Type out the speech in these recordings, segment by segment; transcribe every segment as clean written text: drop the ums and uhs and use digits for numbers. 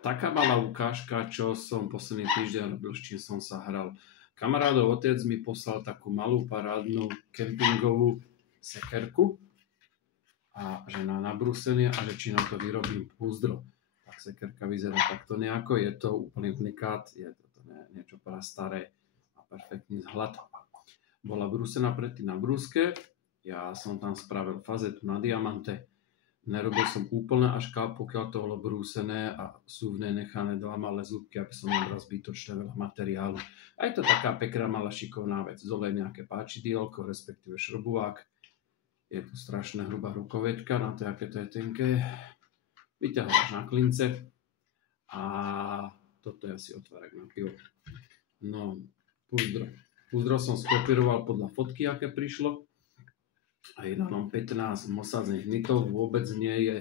Taká malá ukážka, čo som posledný týždeň robil, s čím som sa hral. Kamarádov otec mi poslal takú malú parádnu kempingovú sekerku a že na nabrúsenie a že či na to vyrobím púzdro. Tak sekerka vyzerá takto nejako, je to úplný unikát, je to niečo prastaré a perfektný vzhľad. Bola brúsená predtým na brúske, ja som tam spravil fazetu na diamante, nerobil som úplne až pokiaľ to bolo brúsené a sú v nej nechané dva malé zúbky, aby som nebral zbytočne veľa materiálu. A je to taká pekná malá šikovná vec. Dole nejaké páčidielko, respektíve šrobuvák. Je tu strašne hrubá rukoveďka, na to, aké to je tenké. Vyťahovaš na klince a toto je asi otvárek na pivo. No, púzdro. Púzdro som skopíroval podľa fotky, aké prišlo. A je na tom 15 mosadzných nitov, vôbec nie je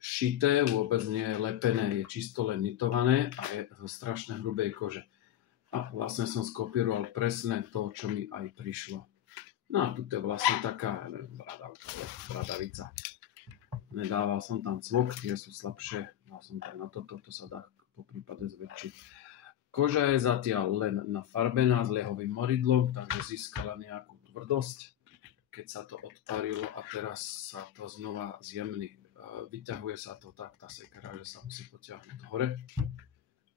šité, vôbec nie je lepené, je čisto len nitované a je zo strašne hrubej kože. A vlastne som skopíroval presne to, čo mi aj prišlo. No a tu je vlastne taká bradavica. Nedával som tam cvok, tie sú slabšie, dal som tam na toto, to sa dá po prípade zväčšiť. Koža je zatiaľ len nafarbená s liehovým moridlom, takže získala nejakú tvrdosť. Keď sa to odparilo a teraz sa to znova zjemní. Vyťahuje sa to tak, tá sekera, že sa musí potiahnuť hore,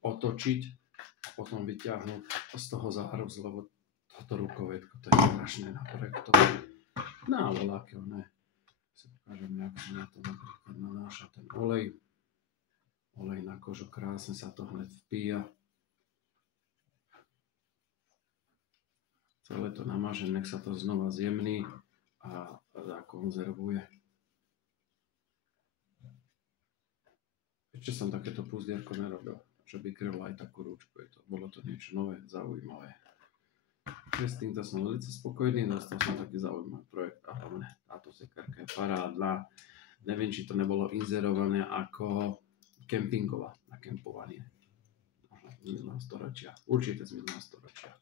otočiť a potom vyťahnuť z toho záhruz, lebo toto rukovetko, to je strašné na projektové. No ale ľahké, ne. Si ukážem, jak sa na to napríklad nanáša ten olej. Olej na kožu, krásne sa to hneď vpíja. Celé to namážem, nech sa to znova zjemní a zakonzervuje. Ešte som takéto púzdierko nerobil, čo by krylo aj takú rúčku. Bolo to niečo nové, zaujímavé. S týmto som veľmi spokojný, dostal som taký zaujímavý projekt a hlavne táto sekerka je parádna. Neviem, či to nebolo inzerované ako kempingová na kempovanie. Z minulého storočia. Určite z minulého storočia.